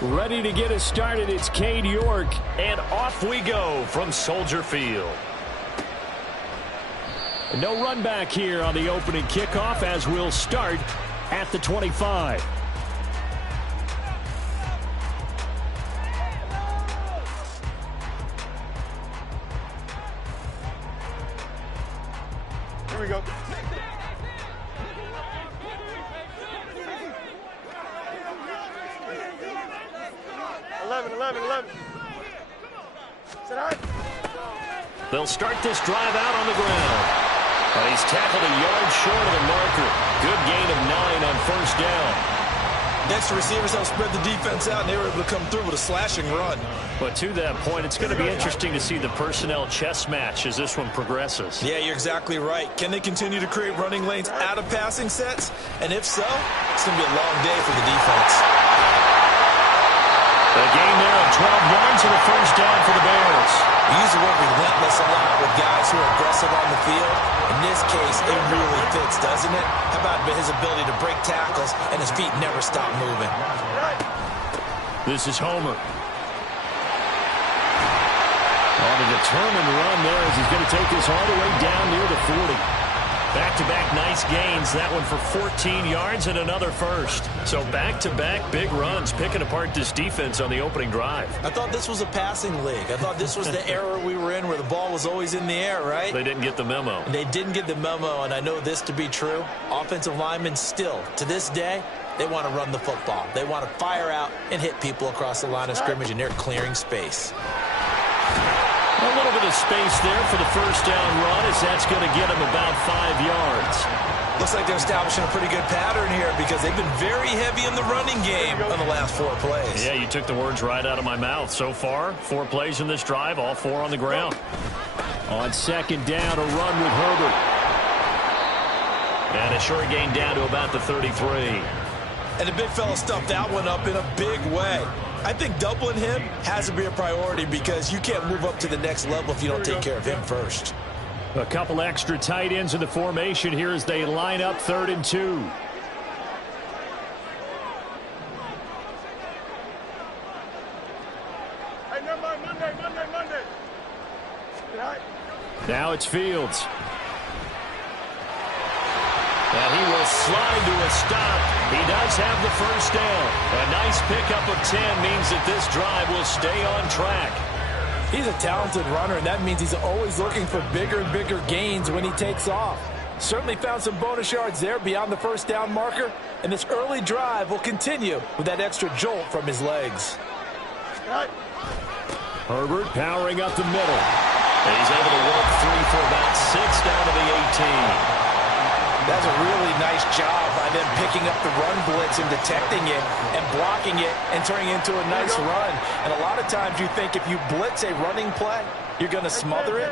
Ready to get us started, it's Cade York. And off we go from Soldier Field. No run back here on the opening kickoff as we'll start at the 25. Here we go. They'll start this drive out on the ground. He's tackled a yard short of the marker. Good gain of 9 on first down. Next, receivers help spread the defense out, and they were able to come through with a slashing run. But to that point, it's going to be interesting to see the personnel chess match as this one progresses. Yeah, you're exactly right. Can they continue to create running lanes out of passing sets? And if so, it's going to be a long day for the defense. A gain there of 12 yards and a first down for the Bears. We use the word relentless a lot with guys who are aggressive on the field. In this case, it really fits, doesn't it? How about his ability to break tackles and his feet never stop moving? This is Homer. On a determined run there as he's going to take this all the way down near the 40. Back-to-back nice gains. That one for 14 yards and another first. So back-to-back big runs, picking apart this defense on the opening drive. I thought this was a passing league. I thought this was the era we were in where the ball was always in the air, right? They didn't get the memo. They didn't get the memo, and I know this to be true. Offensive linemen still, to this day, they want to run the football. They want to fire out and hit people across the line of scrimmage, and they're clearing space. A little bit of space there for the first down run as that's going to get him about 5 yards. Looks like they're establishing a pretty good pattern here because they've been very heavy in the running game on the last 4 plays. Yeah, you took the words right out of my mouth. So far, 4 plays in this drive, all 4 on the ground. On second down, a run with Herbert. And a short gain down to about the 33. And the big fella stuffed that one up in a big way. I think doubling him has to be a priority because you can't move up to the next level if you don't take care of him first. A couple extra tight ends in the formation here as they line up 3rd and 2. Hey, no, Monday. Now it's Fields. And he will slide to a stop. He does have the first down. A nice pickup of 10 means that this drive will stay on track. He's a talented runner, and that means he's always looking for bigger and bigger gains when he takes off. Certainly found some bonus yards there beyond the first down marker, and this early drive will continue with that extra jolt from his legs. Herbert powering up the middle. And he's able to work 3 for about 6 down to the 18. That's a really nice job by them picking up the run blitz and detecting it and blocking it and turning it into a nice run. And a lot of times you think if you blitz a running play, you're going to smother it.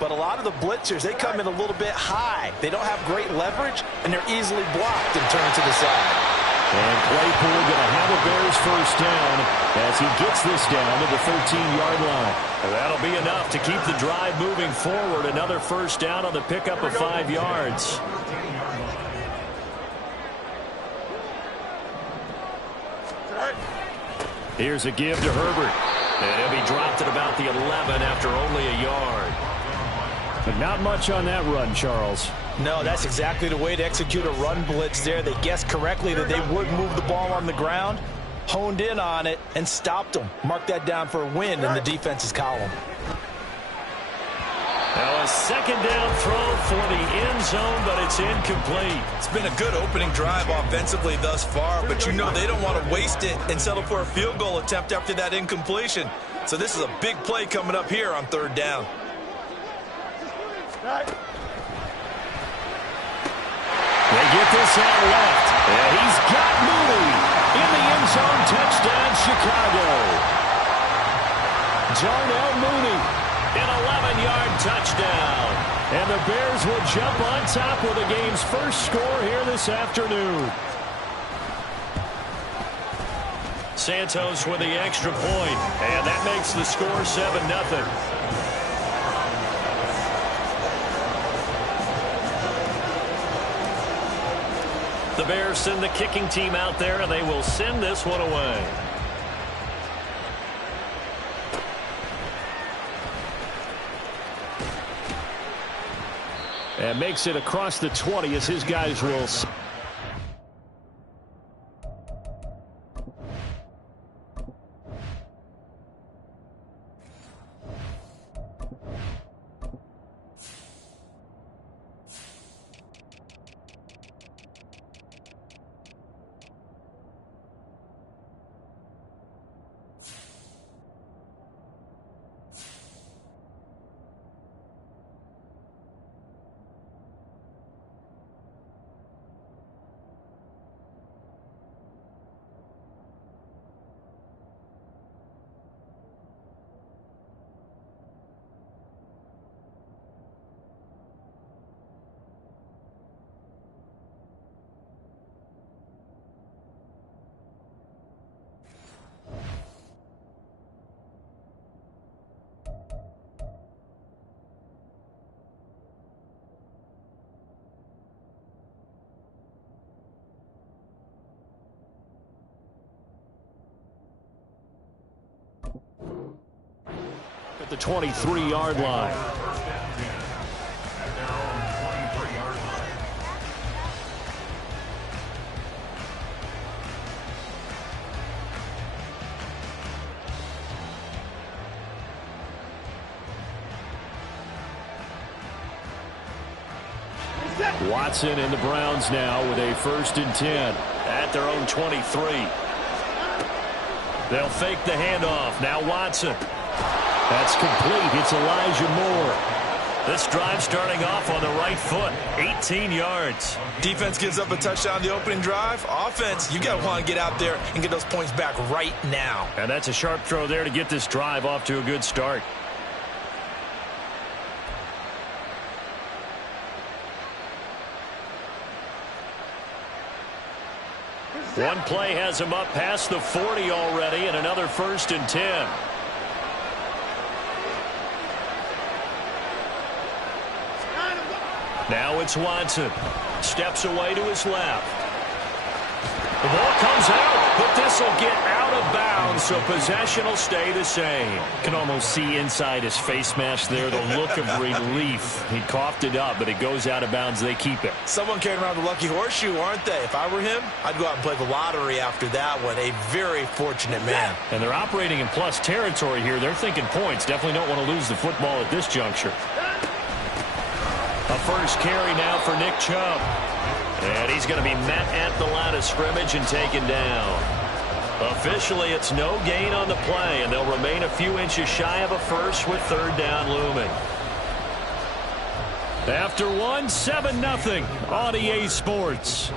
But a lot of the blitzers, they come in a little bit high. They don't have great leverage, and they're easily blocked and turned to the side. And Claypool going to have a Bears first down as he gets this down to the 13-yard line. And that'll be enough to keep the drive moving forward. Another first down on the pickup of 5 yards. Here's a give to Herbert. And he'll be dropped at about the 11 after only a yard. But not much on that run, Charles. No, that's exactly the way to execute a run blitz there. They guessed correctly that they would move the ball on the ground, honed in on it, and stopped them. Mark that down for a win in the defense's column. Now a second down throw for the end zone, but it's incomplete. It's been a good opening drive offensively thus far, but you know they don't want to waste it and settle for a field goal attempt after that incompletion. So this is a big play coming up here on 3rd down. They get this out left. And he's got Mooney in the end zone. Touchdown, Chicago. Darnell Mooney. An 11-yard touchdown. And the Bears will jump on top with the game's first score here this afternoon. Santos with the extra point. And that makes the score 7-0. The Bears send the kicking team out there, and they will send this one away. And makes it across the 20 as his guys will. At the 23-yard line. Watson and the Browns now with a 1st and 10 at their own 23. They'll fake the handoff. Now Watson. That's complete. It's Elijah Moore. This drive starting off on the right foot. 18 yards. Defense gives up a touchdown the opening drive. Offense, you got to want to get out there and get those points back right now. And that's a sharp throw there to get this drive off to a good start. One play has him up past the 40 already, and another 1st and 10. Now it's Watson. Steps away to his left. The ball comes out, but this will get out of bounds, so possession will stay the same. Can almost see inside his face mask there the look of relief. He coughed it up, but it goes out of bounds. They keep it. Someone carrying around the lucky horseshoe, aren't they? If I were him, I'd go out and play the lottery after that one. A very fortunate man. And they're operating in plus territory here. They're thinking points. Definitely don't want to lose the football at this juncture. A first carry now for Nick Chubb. And he's going to be met at the line of scrimmage and taken down. Officially, it's no gain on the play, and they'll remain a few inches shy of a first with 3rd down looming. After one, 7-0 on EA Sports.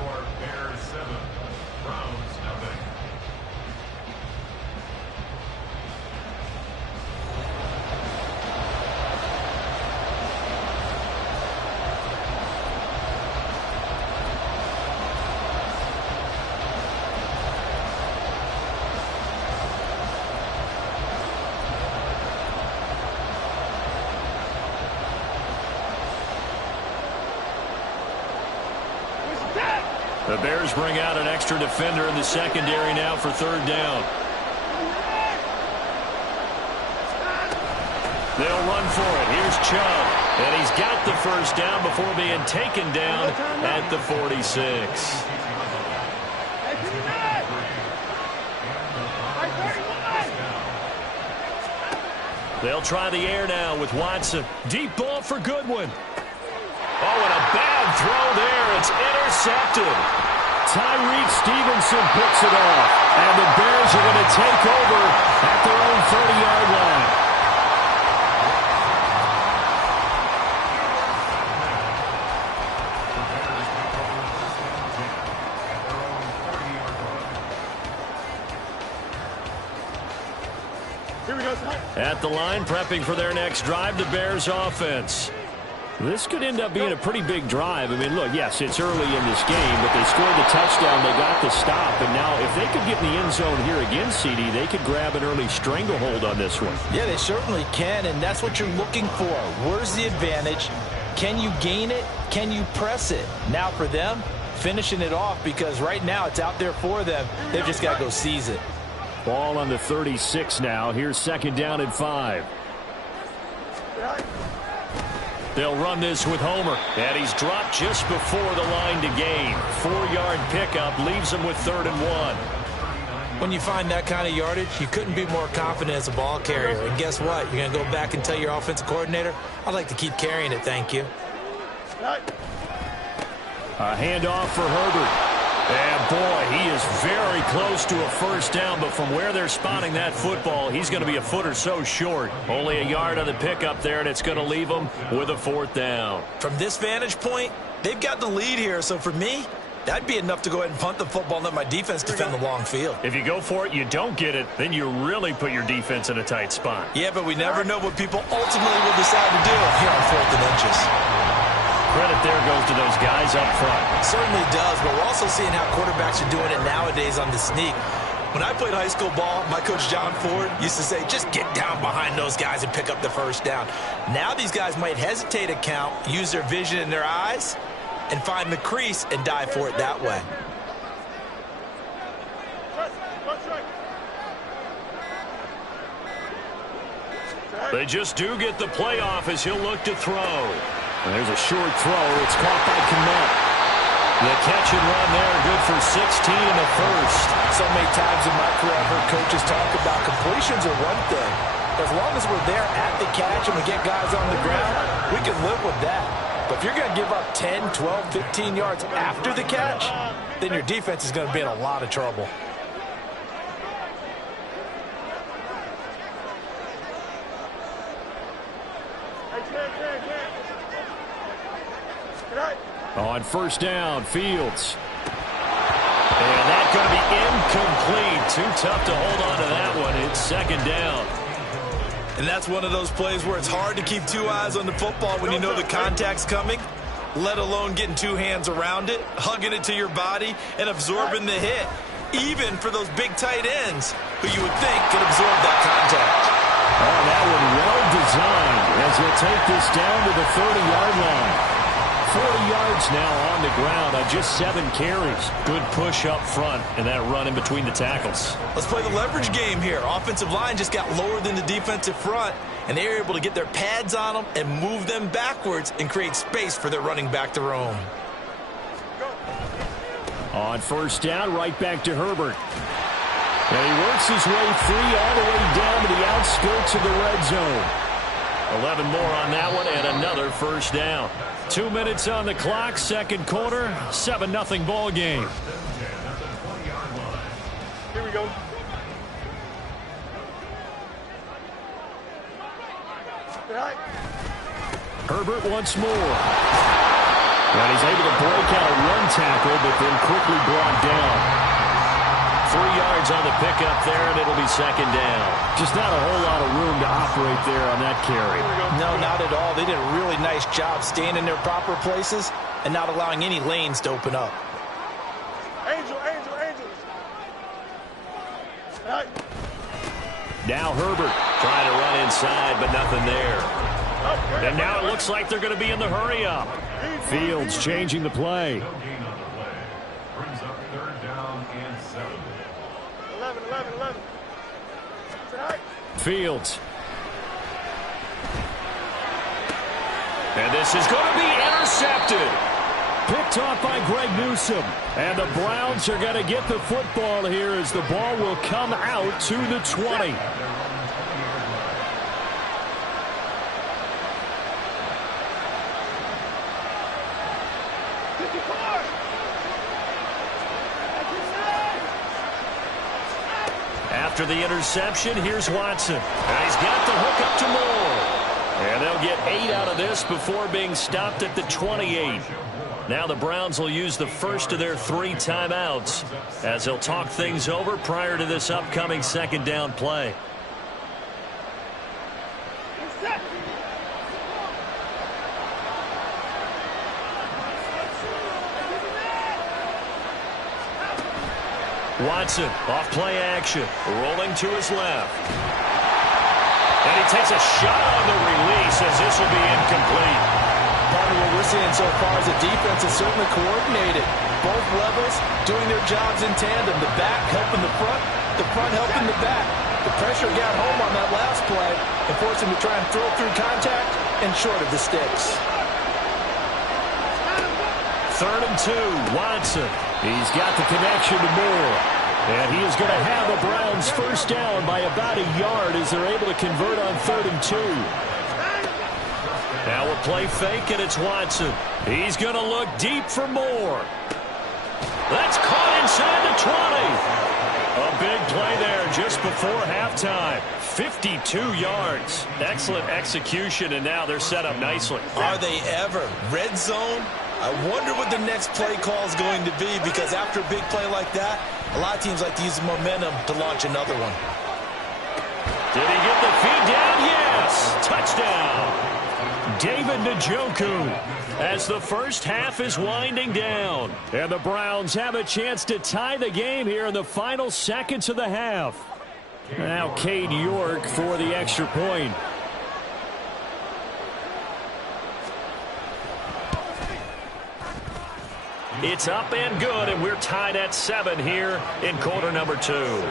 The Bears bring out an extra defender in the secondary now for 3rd down. They'll run for it. Here's Chubb. And he's got the 1st down before being taken down at the 46. They'll try the air now with Watson. Deep ball for Goodwin. Oh, and a bad throw there. It's intercepted. Tyreek Stevenson picks it off. And the Bears are going to take over at their own 30-yard line. Here we go. At the line, prepping for their next drive, the Bears offense. This could end up being a pretty big drive. I mean, look, yes, it's early in this game, but they scored the touchdown. They got the stop. And now if they could get in the end zone here again, CD, they could grab an early stranglehold on this one. Yeah, they certainly can, and that's what you're looking for. Where's the advantage? Can you gain it? Can you press it? Now for them, finishing it off, because right now it's out there for them. They've just got to go seize it. Ball on the 36 now. Here's 2nd down and 5. They'll run this with Homer. And he's dropped just before the line to gain. 4-yard pickup leaves him with 3rd and 1. When you find that kind of yardage, you couldn't be more confident as a ball carrier. And guess what? You're going to go back and tell your offensive coordinator, I'd like to keep carrying it, thank you. A handoff for Herbert. And, boy, he is very close to a first down, but from where they're spotting that football, he's going to be a foot or so short. Only a yard on the pickup there, and it's going to leave him with a 4th down. From this vantage point, they've got the lead here, so for me, that'd be enough to go ahead and punt the football and let my defense defend the long field. If you go for it, you don't get it, then you really put your defense in a tight spot. Yeah, but we never know what people ultimately will decide to do here on 4th and inches. Credit there goes to those guys up front. It certainly does, but we're also seeing how quarterbacks are doing it nowadays on the sneak. When I played high school ball, my coach John Ford used to say, just get down behind those guys and pick up the first down. Now these guys might hesitate to count, use their vision in their eyes, and find the crease and dive for it that way. They just do get the playoff as he'll look to throw. And there's a short throw. It's caught by Kmet. The catch and run there, good for 16 in the first. So many times in my career, I've heard coaches talk about completions are one thing. As long as we're there at the catch and we get guys on the ground, we can live with that. But if you're going to give up 10, 12, 15 yards after the catch, then your defense is going to be in a lot of trouble. On first down, Fields. And that's going to be incomplete. Too tough to hold on to that one. It's 2nd down. And that's one of those plays where it's hard to keep 2 eyes on the football when you know the contact's coming, let alone getting 2 hands around it, hugging it to your body, and absorbing the hit, even for those big tight ends who you would think could absorb that contact. Oh, that one well designed as he'll take this down to the 30-yard line. 40 yards now on the ground on just 7 carries. Good push up front and that run in between the tackles. Let's play the leverage game here. Offensive line just got lower than the defensive front, and they were able to get their pads on them and move them backwards and create space for their running back to roam. On first down, right back to Herbert. And he works his way free all the way down to the outskirts of the red zone. 11 more on that one and another first down. 2 minutes on the clock, 2nd quarter, 7-0 ball game. Here we go. Herbert once more. And he's able to break out a run tackle, but then quickly brought down. 3 yards on the pickup there, and it'll be 2nd down. Just not a whole lot of room to operate there on that carry. No, not at all. They did a really nice job staying in their proper places and not allowing any lanes to open up. Angel. Now Herbert trying to run inside, but nothing there. And now it looks like they're going to be in the hurry up. Fields changing the play. Brings up 3rd down and 7. 11. Fields. And this is going to be intercepted. Picked off by Greg Newsome. And the Browns are going to get the football here as the ball will come out to the 20. After the interception, here's Watson. And he's got the hook up to Moore. And they'll get 8 out of this before being stopped at the 28. Now the Browns will use the first of their 3 timeouts as they'll talk things over prior to this upcoming 2nd down play. Watson off play action, rolling to his left. And he takes a shot on the release as this will be incomplete. Part of what we're seeing so far is the defense is certainly coordinated. Both levels doing their jobs in tandem. The back helping the front helping the back. The pressure got home on that last play and forced him to try and throw through contact and short of the sticks. 3rd and 2, Watson. He's got the connection to Moore. And he is going to have the Browns first down by about a yard as they're able to convert on 3rd and 2. Now a play fake, and it's Watson. He's going to look deep for Moore. That's caught inside the 20. A big play there just before halftime. 52 yards. Excellent execution, and now they're set up nicely. Are they ever? Red zone? I wonder what the next play call is going to be, because after a big play like that, a lot of teams like to use the momentum to launch another one. Did he get the feed down? Yes. Touchdown. David Njoku, as the first half is winding down. And the Browns have a chance to tie the game here in the final seconds of the half. Now Cade York for the extra point. It's up and good, and we're tied at 7 here in quarter number 2.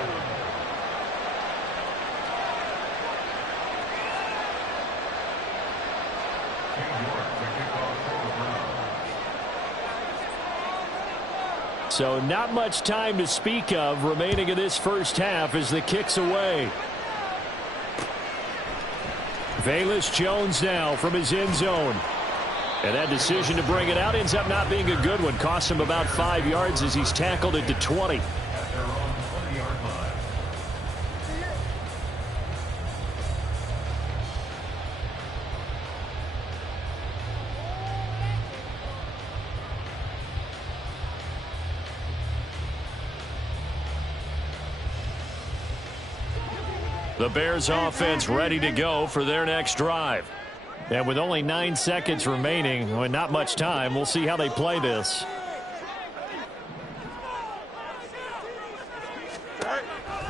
So not much time to speak of remaining in this first half as the kick's away. Velus Jones now from his end zone. And that decision to bring it out ends up not being a good one. Cost him about 5 yards as he's tackled at the 20. The Bears offense ready to go for their next drive. And with only 9 seconds remaining, well, not much time, we'll see how they play this.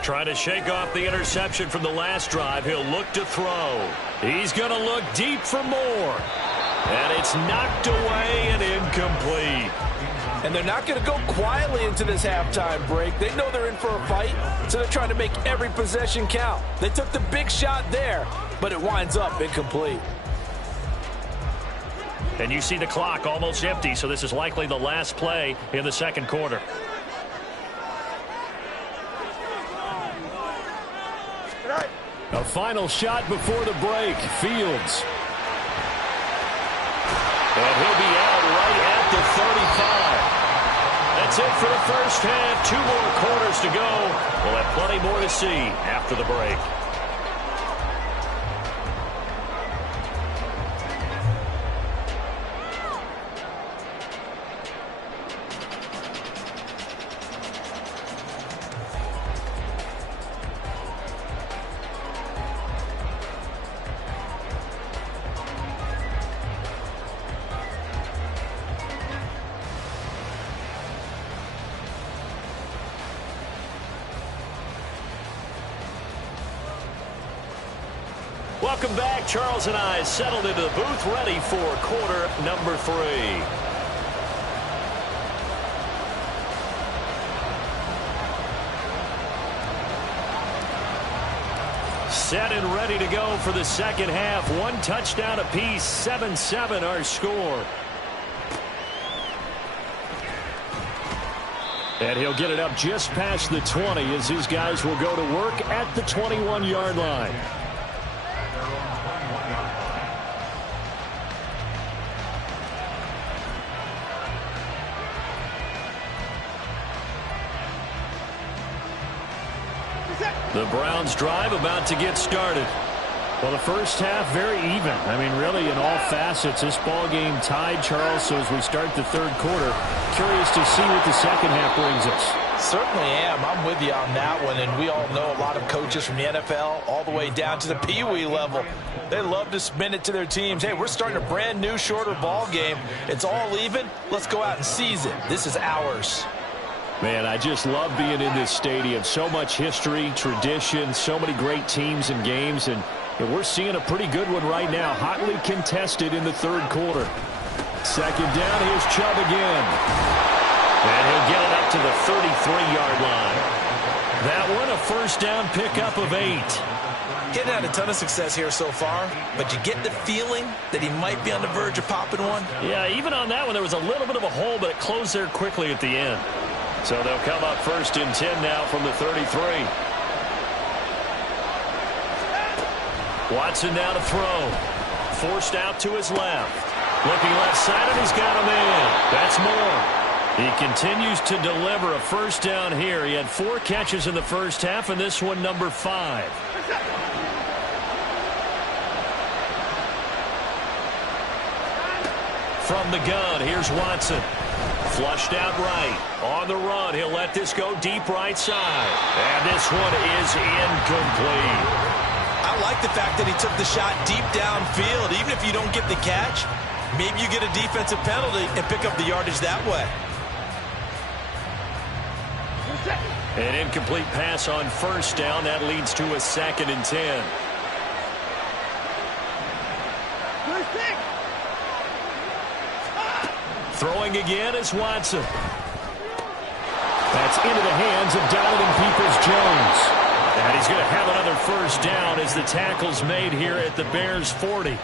Trying to shake off the interception from the last drive. He'll look to throw. He's going to look deep for more. And it's knocked away and incomplete. And they're not going to go quietly into this halftime break. They know they're in for a fight, so they're trying to make every possession count. They took the big shot there, but it winds up incomplete. And you see the clock almost empty, so this is likely the last play in the second quarter. A final shot before the break. Fields. And he'll be out right at the 35. That's it for the first half. 2 more quarters to go. We'll have plenty more to see after the break. Welcome back. Charles and I settled into the booth ready for quarter number 3. Set and ready to go for the second half. 1 touchdown apiece, 7-7 our score. And he'll get it up just past the 20 as his guys will go to work at the 21-yard line. The Browns drive about to get started. Well, the first half very even. I mean, really in all facets, this ball game tied, Charles. So as we start the third quarter, curious to see what the second half brings us. Certainly am. I'm with you on that one. And we all know a lot of coaches from the NFL all the way down to the Pee-wee level. They love to spin it to their teams. Hey, we're starting a brand new, shorter ball game. It's all even. Let's go out and seize it. This is ours. Man, I just love being in this stadium. So much history, tradition, so many great teams and games. And we're seeing a pretty good one right now. Hotly contested in the third quarter. Second down, here's Chubb again. And he'll get it up to the 33-yard line. That one, a first down pickup of 8. He hadn't had a ton of success here so far, but you get the feeling that he might be on the verge of popping one. Yeah, even on that one, there was a little bit of a hole, but it closed there quickly at the end. So they'll come up 1st and 10 now from the 33. Watson now to throw. Forced out to his left. Looking left side, and he's got him in. That's more. He continues to deliver a first down here. He had 4 catches in the first half, and this one number 5. From the gun, here's Watson. Flushed out right. On the run, he'll let this go deep right side. And this one is incomplete. I like the fact that he took the shot deep downfield. Even if you don't get the catch, maybe you get a defensive penalty and pick up the yardage that way. An incomplete pass on first down. That leads to a 2nd and 10. Throwing again is Watson. That's into the hands of Donovan Peoples-Jones. And he's going to have another first down as the tackle's made here at the Bears' 40.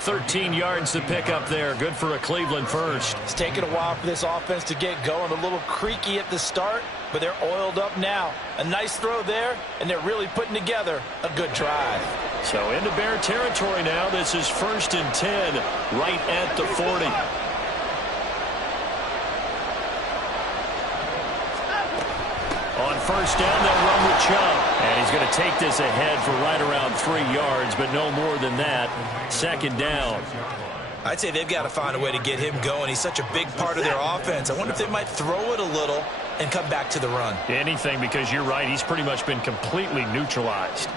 13 yards to pick up there. Good for a Cleveland first. It's taken a while for this offense to get going. A little creaky at the start, but they're oiled up now. A nice throw there, and they're really putting together a good drive. So into Bear territory now. This is 1st and 10 right at the 40. On first down, they'll run with Chubb. And he's going to take this ahead for right around 3 yards, but no more than that. 2nd down. I'd say they've got to find a way to get him going. He's such a big part of their offense. I wonder if they might throw it a little and come back to the run. Anything, because you're right. He's pretty much been completely neutralized.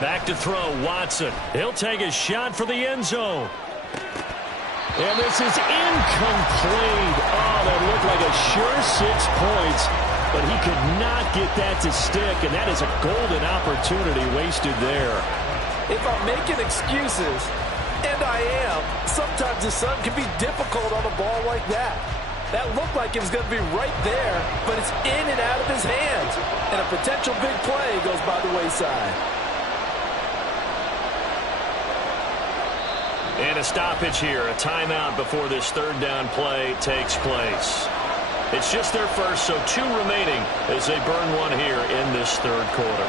Back to throw, Watson. He'll take a shot for the end zone. And this is incomplete. Oh, that looked like a sure 6 points, but he could not get that to stick, and that is a golden opportunity wasted there. If I'm making excuses, and I am, sometimes the sun can be difficult on a ball like that. That looked like it was going to be right there, but it's in and out of his hands, and a potential big play goes by the wayside. And a stoppage here, a timeout before this 3rd down play takes place. It's just their first, so 2 remaining as they burn one here in this 3rd quarter.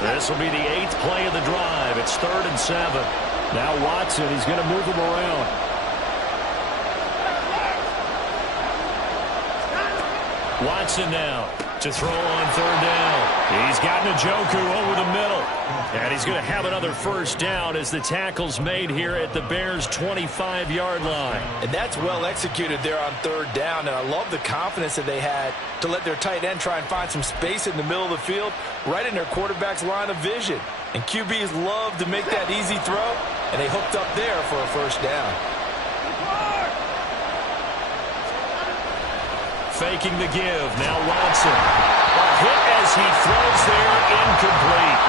This will be the 8th play of the drive. It's 3rd and 7. Now Watson, he's going to move him around. Watson now to throw on 3rd down. He's got Njoku over the middle. And he's going to have another first down as the tackle's made here at the Bears' 25-yard line. And that's well executed there on 3rd down. And I love the confidence that they had to let their tight end try and find some space in the middle of the field, right in their quarterback's line of vision. And QBs love to make that easy throw, and they hooked up there for a first down. Faking the give. Now Watson. A hit as he throws there. Incomplete.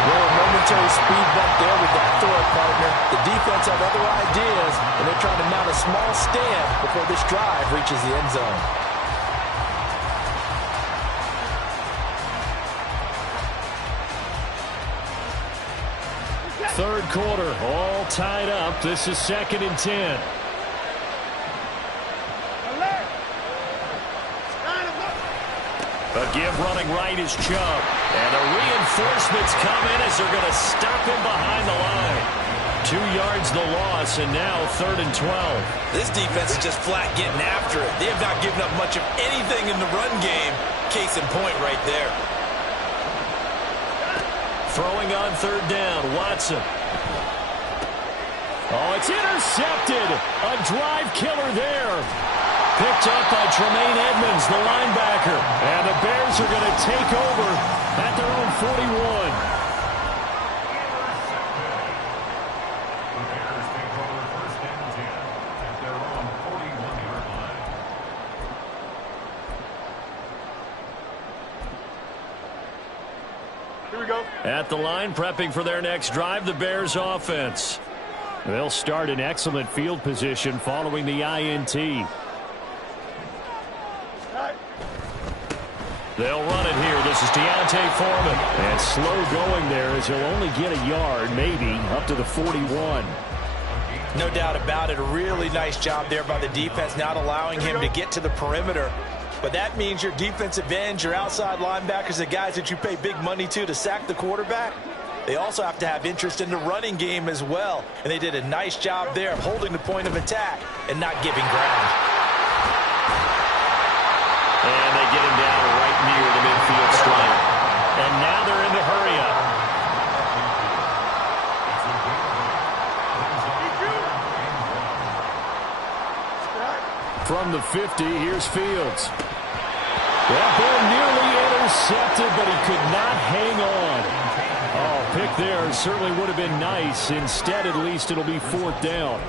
Well, a momentary speed bump there with that throw, partner. The defense have other ideas, and they're trying to mount a small stand before this drive reaches the end zone. Third quarter, all tied up. This is 2nd and 10. A give running right is Chubb. And the reinforcements come in as they're going to stop him behind the line. 2 yards the loss, and now 3rd and 12. This defense is just flat getting after it. They have not given up much of anything in the run game. Case in point right there. Throwing on 3rd down, Watson. Oh, it's intercepted. A drive killer there. Picked up by Tremaine Edmonds, the linebacker. And the Bears are going to take over at their own 41. The Bears take over 1st and 10 at their own 41-yard line. Here we go. At the line, prepping for their next drive, the Bears offense. They'll start in excellent field position following the INT. They'll run it here. This is Deontay Foreman. And slow going there as he'll only get a yard, maybe, up to the 41. No doubt about it. A really nice job there by the defense, not allowing him to get to the perimeter. But that means your defensive ends, your outside linebackers, the guys that you pay big money to sack the quarterback, they also have to have interest in the running game as well. And they did a nice job there of holding the point of attack and not giving ground. And they get him down right near the midfield stripe. And now they're in the hurry-up. From the 50, here's Fields. That ball nearly intercepted, but he could not hang on. Oh, pick there certainly would have been nice. Instead, at least it'll be 4th down.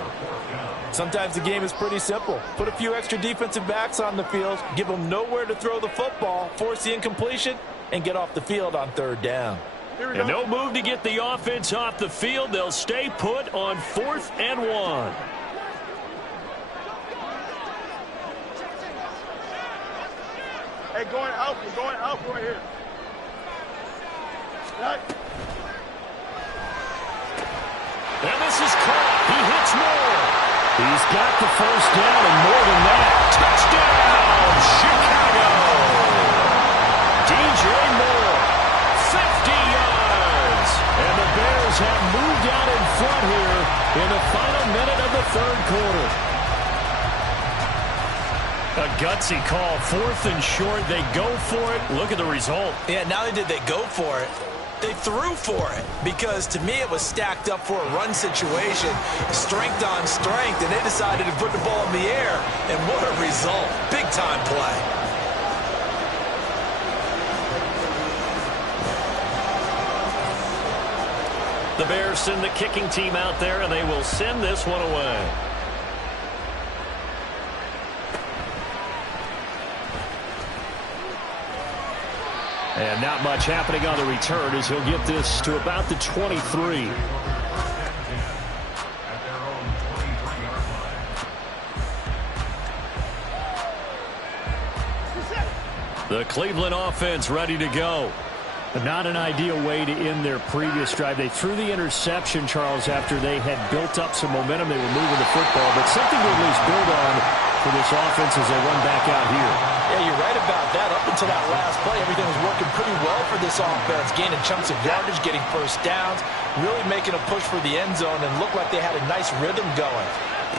Sometimes the game is pretty simple. Put a few extra defensive backs on the field, give them nowhere to throw the football, force the incompletion, and get off the field on 3rd down. And no move to get the offense off the field. They'll stay put on 4th and 1. Hey, going out. We're going out right here. Right. And this is caught. He hits more. He's got the 1st down and more than that. Touchdown, Chicago. DJ Moore, 50 yards. And the Bears have moved out in front here in the final minute of the 3rd quarter. A gutsy call, 4th and short. They go for it. Look at the result. Yeah, not only did they go for it, they threw for it, because to me it was stacked up for a run situation, strength on strength, and they decided to put the ball in the air, and what a result. Big-time play. The Bears send the kicking team out there, and they will send this one away. And not much happening on the return as he'll get this to about the 23. The Cleveland offense ready to go. Not an ideal way to end their previous drive. They threw the interception, Charles, after they had built up some momentum. They were moving the football, but something to at least build on for this offense as they run back out here. Yeah, you're right about that. Up until that last play, everything was working pretty well for this offense, gaining chunks of yardage, getting 1st downs, really making a push for the end zone, and looked like they had a nice rhythm going.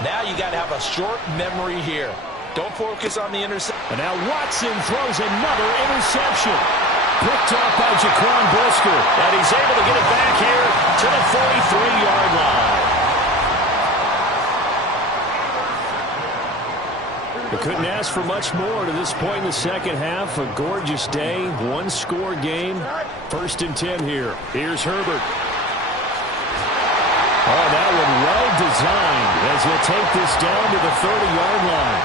Now you got to have a short memory here. Don't focus on the interception. And now Watson throws another interception. Picked off by Jaquan Brisker. And he's able to get it back here to the 43-yard line. They couldn't ask for much more to this point in the second half. A gorgeous day, 1-score game. 1st and 10 here. Here's Herbert. Oh, that one well designed as he'll take this down to the 30-yard line.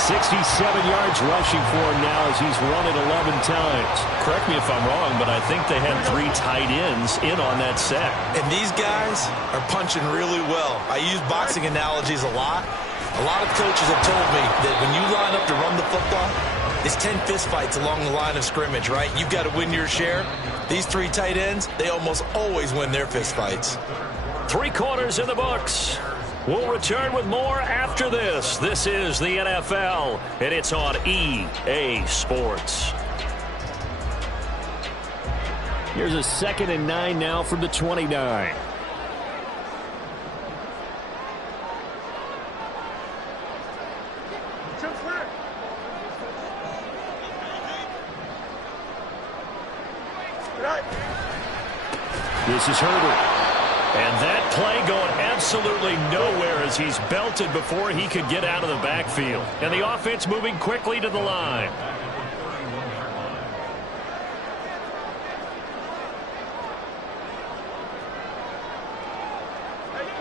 67 yards rushing for him now as he's run it 11 times. Correct me if I'm wrong, but I think they had 3 tight ends in on that set. And these guys are punching really well. I use boxing analogies a lot. A lot of coaches have told me that when you line up to run the football, it's 10 fistfights along the line of scrimmage, right? You've got to win your share. These 3 tight ends, they almost always win their fistfights. 3 quarters in the books. We'll return with more after this. This is the NFL, and it's on EA Sports. Here's a 2nd and 9 now from the 29. This is Herbert. And that play going absolutely nowhere as he's belted before he could get out of the backfield. And the offense moving quickly to the line.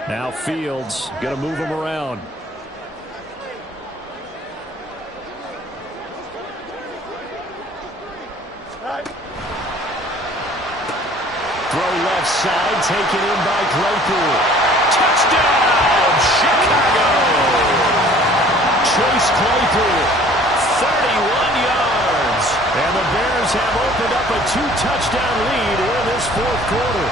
Now Fields going to move him around. Throw left side, taken in by Claypool. Touchdown, Chicago! Chase Claypool, 31 yards. And the Bears have opened up a 2-touchdown lead in this fourth quarter.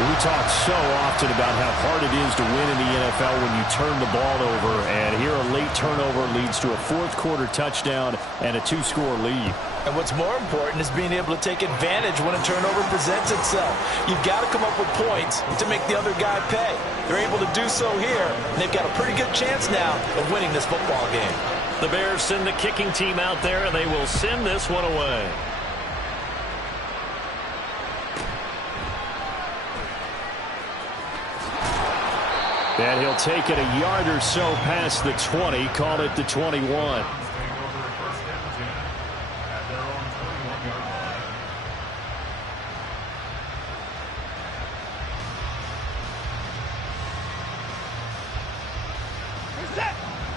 We talk so often about how hard it is to win in the NFL when you turn the ball over, and here a late turnover leads to a fourth quarter touchdown and a 2-score lead. And what's more important is being able to take advantage when a turnover presents itself. You've got to come up with points to make the other guy pay. They're able to do so here, and they've got a pretty good chance now of winning this football game. The Bears send the kicking team out there, and they will send this one away. And he'll take it a yard or so past the 20, call it the 21.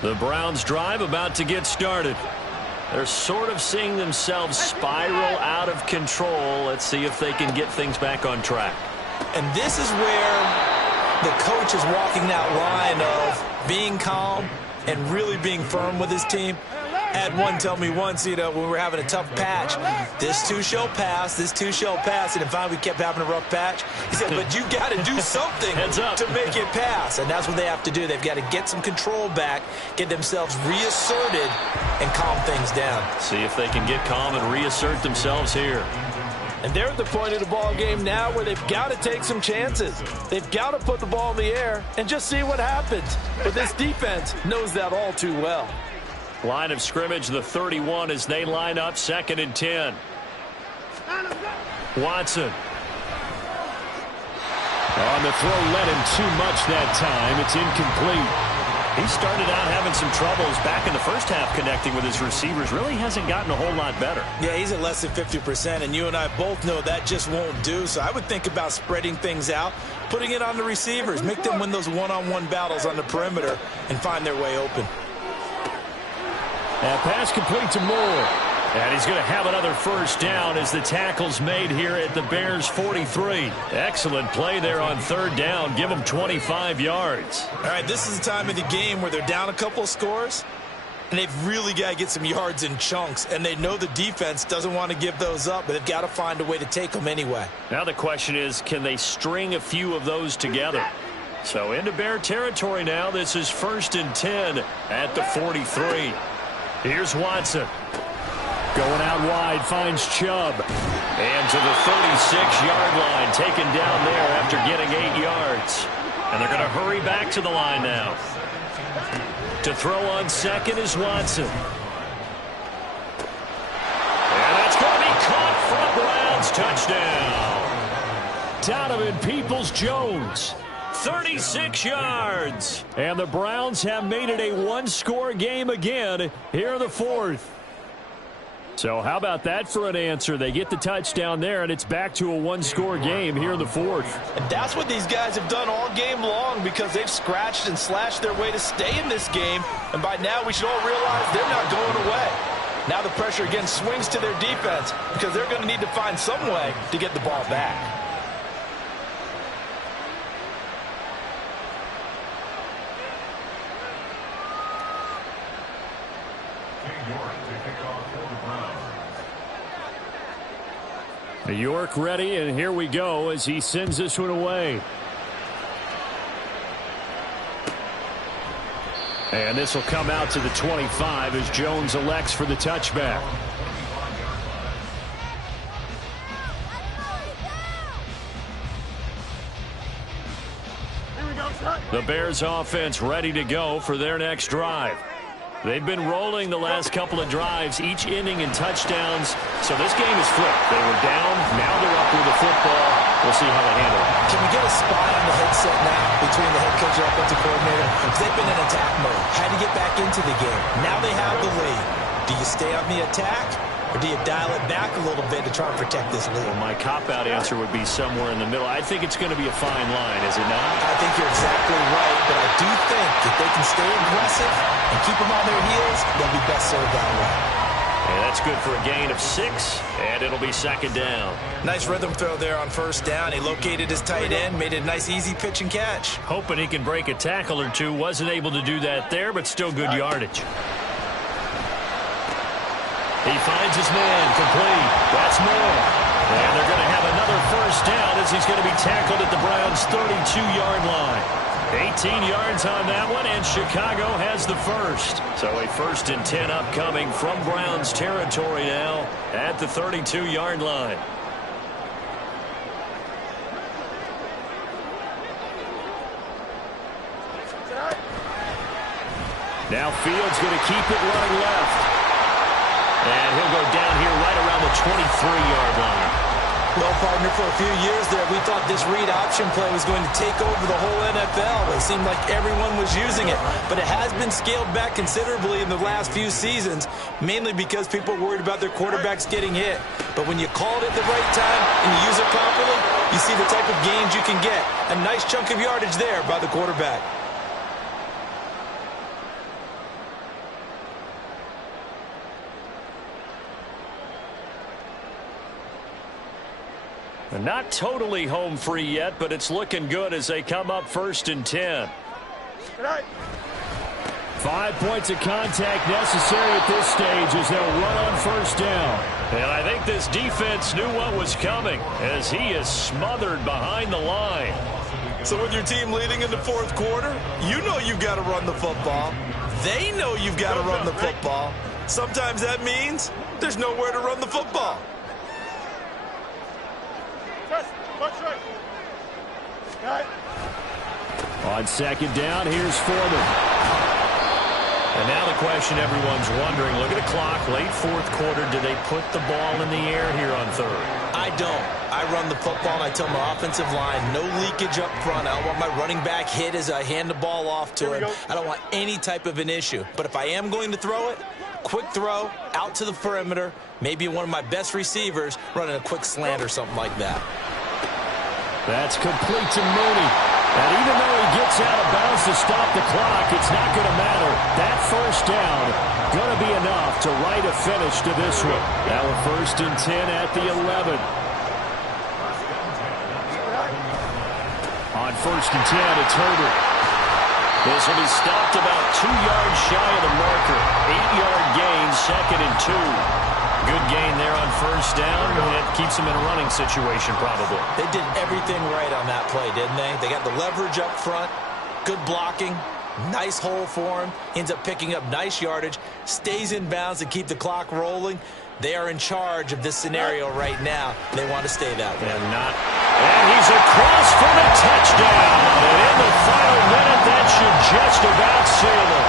The Browns drive about to get started. They're sort of seeing themselves spiral out of control. Let's see if they can get things back on track. And this is where the coach is walking that line of being calm and really being firm with his team. I had one tell me once, when we were having a tough patch, this too shall pass, this too shall pass, and finally we kept having a rough patch. He said, but you got to do something to make it pass, and that's what they have to do. They've got to get some control back, get themselves reasserted, and calm things down. See if they can get calm and reassert themselves here. And they're at the point of the ball game now where they've got to take some chances. They've got to put the ball in the air and just see what happens. But this defense knows that all too well. Line of scrimmage, the 31 as they line up, 2nd and 10. Watson. On the throw, led him too much that time. It's incomplete. He started out having some troubles back in the first half connecting with his receivers. Really hasn't gotten a whole lot better. Yeah, he's at less than 50%, and you and I both know that just won't do. So I would think about spreading things out, putting it on the receivers, make them win those one-on-one battles on the perimeter, and find their way open. That pass complete to Moore. And he's going to have another first down as the tackle's made here at the Bears' 43. Excellent play there on 3rd down. Give them 25 yards. All right, this is the time of the game where they're down a couple of scores, and they've really got to get some yards in chunks, and they know the defense doesn't want to give those up, but they've got to find a way to take them anyway. Now the question is, can they string a few of those together? So into Bear territory now. This is 1st and 10 at the 43. Here's Watson. Going out wide, finds Chubb. And to the 36-yard line, taken down there after getting 8 yards. And they're going to hurry back to the line now. To throw on 2nd is Watson. And that's going to be caught for a Browns touchdown. Donovan Peoples-Jones. 36 yards. And the Browns have made it a 1-score game again here in the 4th. So how about that for an answer? They get the touchdown there, and it's back to a 1-score game here in the 4th. And that's what these guys have done all game long because they've scratched and slashed their way to stay in this game. And by now, we should all realize they're not going away. Now the pressure again swings to their defense because they're going to need to find some way to get the ball back. York ready, and here we go as he sends this one away. And this will come out to the 25 as Jones elects for the touchback. The Bears offense ready to go for their next drive. They've been rolling the last couple of drives, each inning in touchdowns. So this game is flipped. They were down, now they're up with the football. We'll see how they handle it. Can we get a spy on the headset now between the head coach and offensive coordinator? Because they've been in attack mode. Had to get back into the game. Now they have the lead. Do you stay on the attack, or do you dial it back a little bit to try and protect this lead? Well, my cop-out answer would be somewhere in the middle. I think it's going to be a fine line, is it not? I think you're exactly right, but I do think if they can stay aggressive and keep them on their heels, they'll be best served that way. And that's good for a gain of 6, and it'll be second down. Nice rhythm throw there on first down. He located his tight end, made it a nice easy pitch and catch. Hoping he can break a tackle or two. Wasn't able to do that there, but still good yardage. He finds his man, complete. That's more. And they're going to have another first down as he's going to be tackled at the Browns' 32-yard line. 18 yards on that one, and Chicago has the first. So a 1st and 10 upcoming from Browns territory now at the 32-yard line. Now Fields going to keep it running left. And he'll go down here right around the 23-yard line. Well, partner, for a few years there, we thought this read option play was going to take over the whole NFL. It seemed like everyone was using it. But it has been scaled back considerably in the last few seasons, mainly because people are worried about their quarterbacks getting hit. But when you call it at the right time and you use it properly, you see the type of gains you can get. A nice chunk of yardage there by the quarterback. Not totally home free yet, but it's looking good as they come up 1st and 10. 5 points of contact necessary at this stage as they'll run on first down. And I think this defense knew what was coming as he is smothered behind the line. So with your team leading in the 4th quarter, you know you've got to run the football. They know you've got to run the football. Sometimes that means there's nowhere to run the football. On second down, here's Foreman. And now the question everyone's wondering, look at the clock, late 4th quarter, do they put the ball in the air here on 3rd? I don't. I run the football and I tell my offensive line, no leakage up front. I don't want my running back hit as I hand the ball off to him. I don't want any type of an issue. But if I am going to throw it, quick throw, out to the perimeter, maybe one of my best receivers running a quick slant or something like that. That's complete to Mooney. And even though he gets out of bounds to stop the clock, it's not going to matter. That first down going to be enough to write a finish to this one. Now a 1st and 10 at the 11. On 1st and 10, it's Herbert. This will be stopped about 2 yards shy of the marker. 8-yard gain, 2nd and 2. Good gain there on first down. It keeps them in a running situation, probably. They did everything right on that play, didn't they? They got the leverage up front, good blocking, nice hole for him. Ends up picking up nice yardage, stays in bounds to keep the clock rolling. They are in charge of this scenario right now. They want to stay that way. And he's across for the touchdown. And in the final minute, that should just about seal it.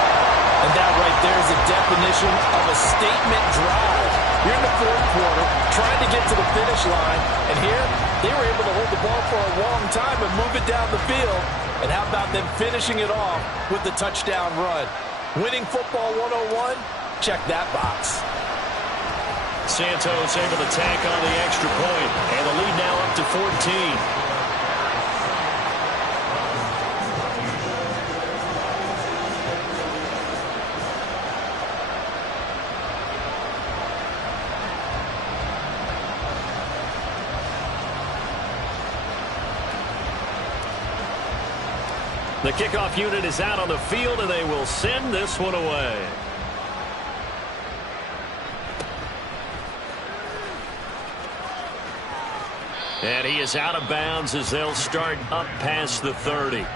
And that right there is the definition of a statement drive. You're in the 4th quarter, trying to get to the finish line, and here they were able to hold the ball for a long time and move it down the field. And how about them finishing it off with the touchdown run? Winning football 101, check that box. Santos able to tack on the extra point, and the lead now up to 14. The kickoff unit is out on the field, and they will send this one away. And he is out of bounds as they'll start up past the 30.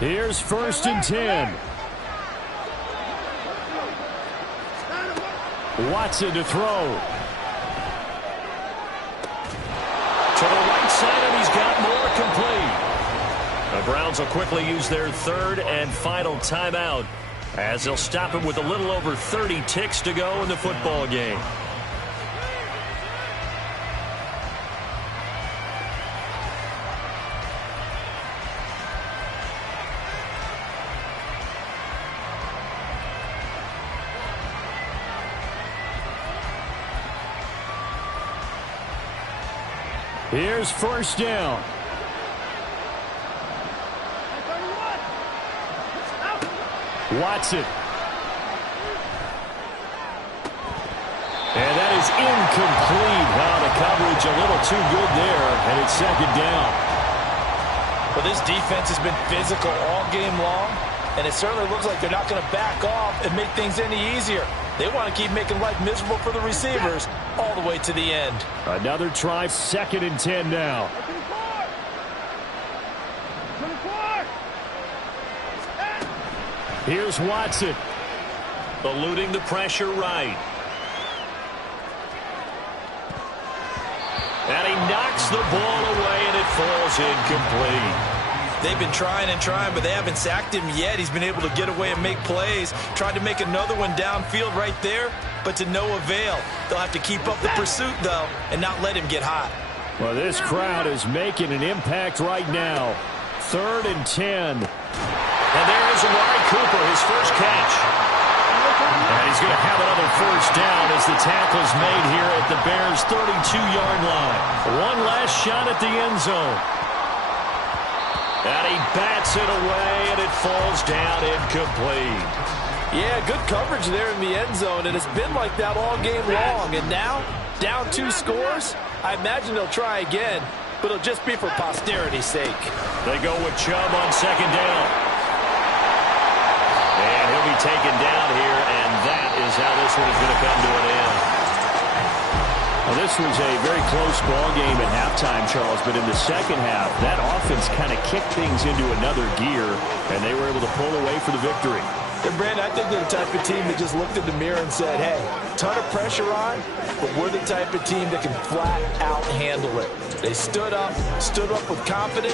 Here's 1st and 10. Watson to throw. To the right side, and he's got more complete. The Browns will quickly use their 3rd and final timeout as they'll stop him with a little over 30 ticks to go in the football game. Here's first down. Watson. And that is incomplete. Wow, the coverage a little too good there, and it's second down. Well, this defense has been physical all game long, and it certainly looks like they're not going to back off and make things any easier. They want to keep making life miserable for the receivers all the way to the end. Another try, 2nd and 10 now. Here's Watson. Eluding the pressure right. And he knocks the ball away, and it falls incomplete. They've been trying and trying, but they haven't sacked him yet. He's been able to get away and make plays. Tried to make another one downfield right there, but to no avail. They'll have to keep up the pursuit, though, and not let him get hot. Well, this crowd is making an impact right now. 3rd and 10. And there is Amari Cooper, his first catch. And he's going to have another first down as the tackle's made here at the Bears' 32-yard line. One last shot at the end zone. And he bats it away, and it falls down incomplete. Yeah, good coverage there in the end zone, and it's been like that all game long. And now, down 2 scores, I imagine they'll try again, but it'll just be for posterity's sake. They go with Chubb on 2nd down. And he'll be taken down here, and that is how this one is going to come to an end. Well, this was a very close ball game at halftime, Charles, but in the second half, that offense kind of kicked things into another gear, and they were able to pull away for the victory. And Brandon, I think they're the type of team that just looked in the mirror and said, hey, ton of pressure on, but we're the type of team that can flat out handle it. They stood up with confidence.